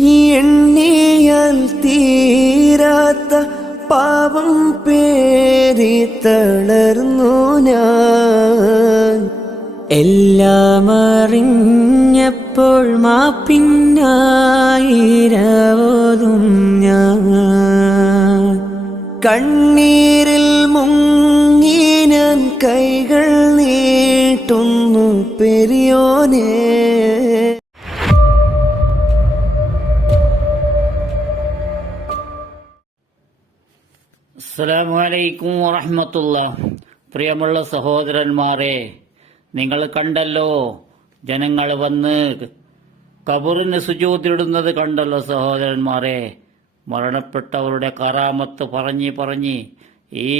എണ്ണിയാൽ തീരാത്ത പാപം പേരി തളർന്നു ഞാൻ. എല്ലാം അറിഞ്ഞപ്പോൾ മാപ്പിന്നായിരവതും ഞാൻ. കണ്ണീരിൽ മുങ്ങി ഞാൻ കൈകൾ നീട്ടുന്നു പെരിയോനേ. അസ്സലാമലൈക്കും വറഹമത്തുള്ള. പ്രിയമുള്ള സഹോദരന്മാരെ നിങ്ങൾ കണ്ടല്ലോ ജനങ്ങൾ വന്ന് കബറിന് സുജൂതിടുന്നത് കണ്ടല്ലോ സഹോദരന്മാരെ. മരണപ്പെട്ടവരുടെ കറാമത്ത് പറഞ്ഞ് പറഞ്ഞ് ഈ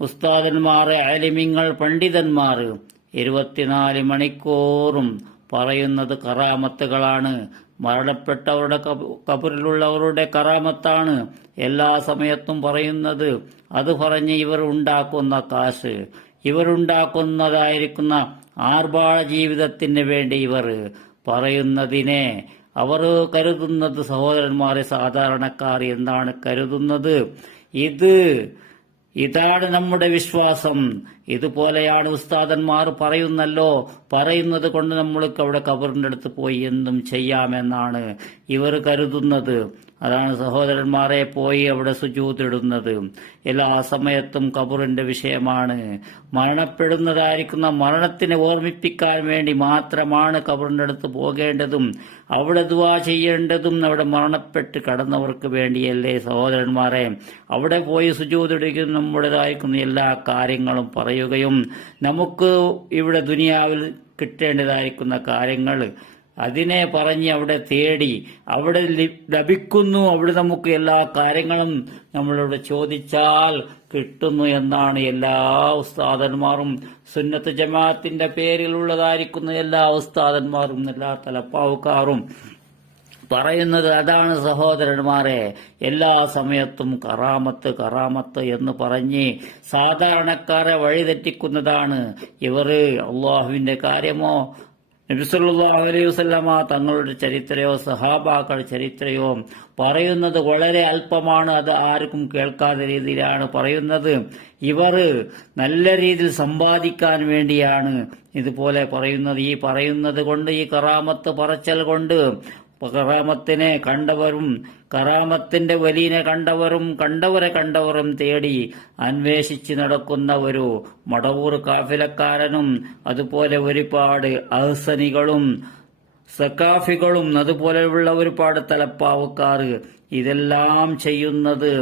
ഉസ്താദന്മാരെ അലിമിങ്ങൾ പണ്ഡിതന്മാർ ഇരുപത്തിനാല് മണിക്കൂറും പറയുന്നത് കറാമത്തുകളാണ് മരണപ്പെട്ടവരുടെ കബ- കബറിലുള്ളവരുടെ കറാമത്താണ് എല്ലാ സമയത്തും പറയുന്നത്. അത് പറഞ്ഞ് ഇവർ ഉണ്ടാക്കുന്ന കാശ്. ഇവരുണ്ടാക്കുന്നതായിരിക്കുന്ന ആർഭാട ജീവിതത്തിന് വേണ്ടി ഇവർ പറയുന്നതിനെ. അവർ കരുതുന്നത് സഹോദരന്മാരെ സാധാരണക്കാർ എന്നാണ് കരുതുന്നത്. ഇത് ഇതാണ് നമ്മുടെ വിശ്വാസം. ഇതുപോലെയാണ് ഉസ്താദന്മാർ പറയുന്നല്ലോ. പറയുന്നത് കൊണ്ട് നമ്മൾക്ക് അവിടെ കബറിന്റെ അടുത്ത് പോയി എന്തും ചെയ്യാമെന്നാണ് ഇവർ കരുതുന്നത്. അതാണ് സഹോദരന്മാരെ പോയി അവിടെ സുജൂതിടുന്നത് എല്ലാ സമയത്തും കബറിന്റെ വിഷയമാണ്. മരണപ്പെടുന്നതായിരിക്കുന്ന മരണത്തിനെ ഓർമ്മിപ്പിക്കാൻ വേണ്ടി മാത്രമാണ് കബറിന്റെ അടുത്ത് പോകേണ്ടതും അവിടെ ദുവാ ചെയ്യേണ്ടതും അവിടെ മരണപ്പെട്ട് കടന്നവർക്ക് വേണ്ടിയല്ലേ സഹോദരന്മാരെ. അവിടെ പോയി സുജൂതിടുകയും നമ്മുടേതായിരിക്കുന്ന എല്ലാ കാര്യങ്ങളും പറയുകയും നമുക്ക് ഇവിടെ ദുനിയാവിൽ കിട്ടേണ്ടതായിരിക്കുന്ന കാര്യങ്ങൾ അതിനെ പറഞ്ഞ് അവിടെ തേടി അവിടെ ലഭിക്കുന്നു അവിടെ നമുക്ക് എല്ലാ കാര്യങ്ങളും നമ്മളോട് ചോദിച്ചാൽ കിട്ടുന്നു എന്നാണ് എല്ലാ ഉസ്താദന്മാരും സുന്നത്ത് ജമാഅത്തിന്റെ പേരിലുള്ളതായിരിക്കുന്ന എല്ലാ ഉസ്താദന്മാരും എല്ലാ തലപ്പാവുകാരും പറയുന്നത് അതാണ് സഹോദരന്മാരെ എല്ലാ സമയത്തും കറാമത്ത് കറാമത്ത് എന്ന് പറഞ്ഞ് സാധാരണക്കാരെ വഴിതെറ്റിക്കുന്നതാണ്. ഇവർ അള്ളാഹുവിന്റെ കാര്യമോ നബിസുല്ലാ അലൈഹി തങ്ങളുടെ ചരിത്രയോ സഹാബാക്കൾ ചരിത്രയോ പറയുന്നത് വളരെ അല്പമാണ്. അത് ആർക്കും കേൾക്കാത്ത രീതിയിലാണ് പറയുന്നത്. ഇവർ നല്ല രീതിയിൽ സമ്പാദിക്കാൻ വേണ്ടിയാണ് ഇതുപോലെ പറയുന്നത്. ഈ പറയുന്നത് കൊണ്ട് ഈ കറാമത്ത് പറച്ചൽ കൊണ്ട് കറാമത്തിനെ കണ്ടവരും കറാമത്തിന്റെ വലിയനെ കണ്ടവരും കണ്ടവരെ കണ്ടവരും തേടി അന്വേഷിച്ച് നടക്കുന്ന ഒരു മടവൂർ കാഫിലക്കാരനും അതുപോലെ ഒരുപാട് അഹ്സനികളും സക്കാഫികളും അതുപോലെയുള്ള ഒരുപാട് തലപ്പാവക്കാർ ഇതെല്ലാം ചെയ്യുന്നത്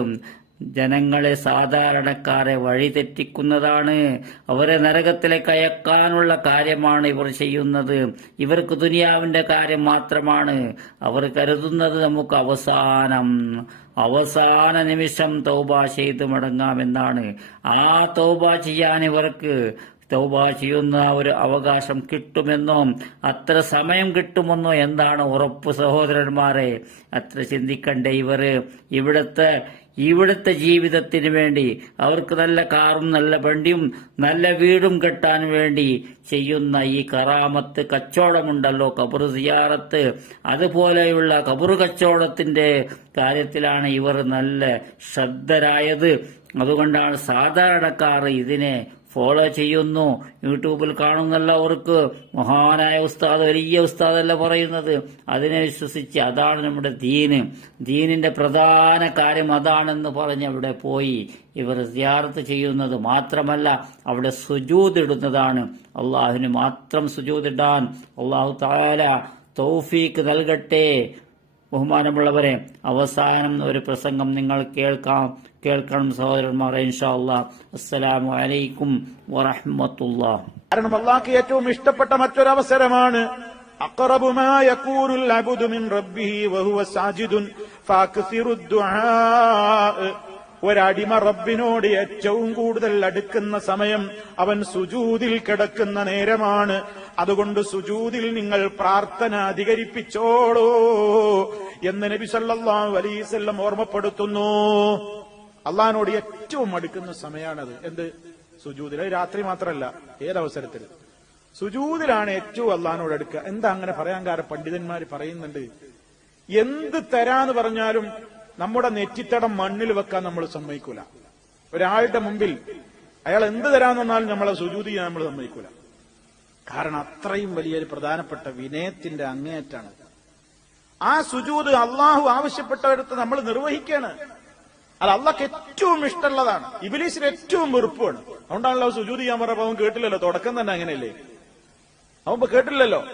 ജനങ്ങളെ സാധാരണക്കാരെ വഴിതെറ്റിക്കുന്നതാണ്. അവരെ നരകത്തിലേക്ക് അയക്കാനുള്ള കാര്യമാണ് ഇവർ ചെയ്യുന്നത്. ഇവർക്ക് ദുനിയാവിന്റെ കാര്യം മാത്രമാണ്. അവർ കരുതുന്നത് നമുക്ക് അവസാനം അവസാന നിമിഷം തൗബ ചെയ്ത് മടങ്ങാമെന്നാണ്. ആ തൗബ ചെയ്യാൻ ഇവർക്ക് തൗബ ചെയ്യുന്ന ഒരു അവകാശം കിട്ടുമെന്നോ അത്ര സമയം കിട്ടുമെന്നോ എന്താണ് ഉറപ്പ് സഹോദരന്മാരെ? അത്ര ചിന്തിക്കണ്ടേ ഇവർ? ഇവിടുത്തെ ഇവിടുത്തെ ജീവിതത്തിന് വേണ്ടി അവർക്ക് നല്ല കാറും നല്ല വണ്ടിയും നല്ല വീടും കെട്ടാൻ വേണ്ടി ചെയ്യുന്ന ഈ കറാമത്ത് കച്ചവടമുണ്ടല്ലോ കബർ സിയാറത്ത്. അതുപോലെയുള്ള കബർ കച്ചവടത്തിന്റെ കാര്യത്തിലാണ് ഇവർ നല്ല ശ്രദ്ധരായത്. അതുകൊണ്ടാണ് സാധാരണക്കാർ ഇതിനെ ഫോളോ ചെയ്യുന്നു. യൂട്യൂബിൽ കാണുന്നല്ല അവർക്ക്. മഹാനായ ഉസ്താദ് വലിയ ഉസ്താദല്ല പറയുന്നത്. അതിനെ വിശ്വസിച്ച് അതാണ് നമ്മുടെ ദീന് ദീനിന്റെ പ്രധാന കാര്യം അതാണെന്ന് പറഞ്ഞ് അവിടെ പോയി. ഇവർ സിയാറത്ത് ചെയ്യുന്നത് മാത്രമല്ല അവിടെ സുജൂതിടുന്നതാണ് അള്ളാഹുവിന് മാത്രം സുജൂതിടാൻ അള്ളാഹു താല തൗഫീക്ക് നൽകട്ടെ. ബഹുമാനമുള്ളവരെ അവസാനം ഒരു പ്രസംഗം നിങ്ങൾ കേൾക്കാം. കേൾക്കണം സഹോദരന്മാരെ ഇൻഷാ അല്ലാ അസ്സലാമു അലൈക്കും വറഹമത്തുള്ള കാരണം അള്ളാഹ്ക്ക് ഏറ്റവും ഇഷ്ടപ്പെട്ട മറ്റൊരവസരമാണ്. ഒരടിമ റബ്ബിനോട് ഏറ്റവും കൂടുതൽ അടുക്കുന്ന സമയം അവൻ സുജൂതിൽ കിടക്കുന്ന നേരമാണ്. അതുകൊണ്ട് സുജൂതിൽ നിങ്ങൾ പ്രാർത്ഥന അധികരിപ്പിച്ചോളൂ. എന്ന് നബി സല്ലല്ലാഹു അലൈഹി ഓർമ്മപ്പെടുത്തുന്നു. അള്ളഹാനോട് ഏറ്റവും അടുക്കുന്ന സമയമാണത്. എന്ത്? സുജൂതിൽ. രാത്രി മാത്രമല്ല ഏതവസരത്തിൽ? സുജൂതിലാണ് ഏറ്റവും അള്ളഹാനോട് അടുക്കുക. എന്താ അങ്ങനെ പറയാൻ കാരണം? പണ്ഡിതന്മാർ പറയുന്നുണ്ട് എന്ത് തരാന്ന് പറഞ്ഞാലും നമ്മുടെ നെറ്റിത്തടം മണ്ണിൽ വെക്കാൻ നമ്മൾ സമ്മതിക്കൂല. ഒരാളുടെ മുമ്പിൽ അയാൾ എന്ത് തരാന്ന് പറഞ്ഞാലും നമ്മളെ സുജൂതി നമ്മൾ സമ്മതിക്കൂല. കാരണം അത്രയും വലിയൊരു പ്രധാനപ്പെട്ട വിനയത്തിന്റെ അങ്ങേയറ്റാണ് ആ സുജൂത് അള്ളാഹു ആവശ്യപ്പെട്ടവരടുത്ത് നമ്മൾ നിർവഹിക്കാണ്. അത് അള്ളാഹ്ക്ക് ഏറ്റവും ഇഷ്ടമുള്ളതാണ്. ഇബിലീസിന് ഏറ്റവും വെറുപ്പാണ് അതുകൊണ്ടാണല്ലോ സുജൂത് ചെയ്യാൻ പറഞ്ഞപ്പോ അവൻ കേട്ടില്ലല്ലോ. തുടക്കം തന്നെ അങ്ങനെയല്ലേ? അവൻ കേട്ടില്ലല്ലോ.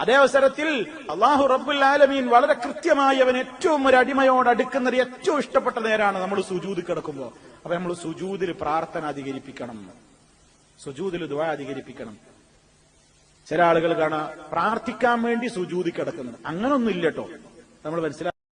അതേ അവസരത്തിൽ അള്ളാഹു റബ്ബുൽ ആലമീൻ വളരെ കൃത്യമായി അവൻ ഏറ്റവും ഒരു അടിമയോട് അടുക്കുന്നത് ഏറ്റവും ഇഷ്ടപ്പെട്ട നേരാണ് നമ്മൾ സുജൂത് കിടക്കുമ്പോ. അപ്പൊ നമ്മൾ സുജൂതിൽ പ്രാർത്ഥന അധികരിപ്പിക്കണം. സുജൂതിൽ ദ്വാ അധികരിപ്പിക്കണം. ചില ആളുകൾ കാണാം പ്രാർത്ഥിക്കാൻ വേണ്ടി സുജൂതി കിടക്കുന്നത്. അങ്ങനൊന്നും ഇല്ലട്ടോ നമ്മൾ മനസ്സിലാക്കി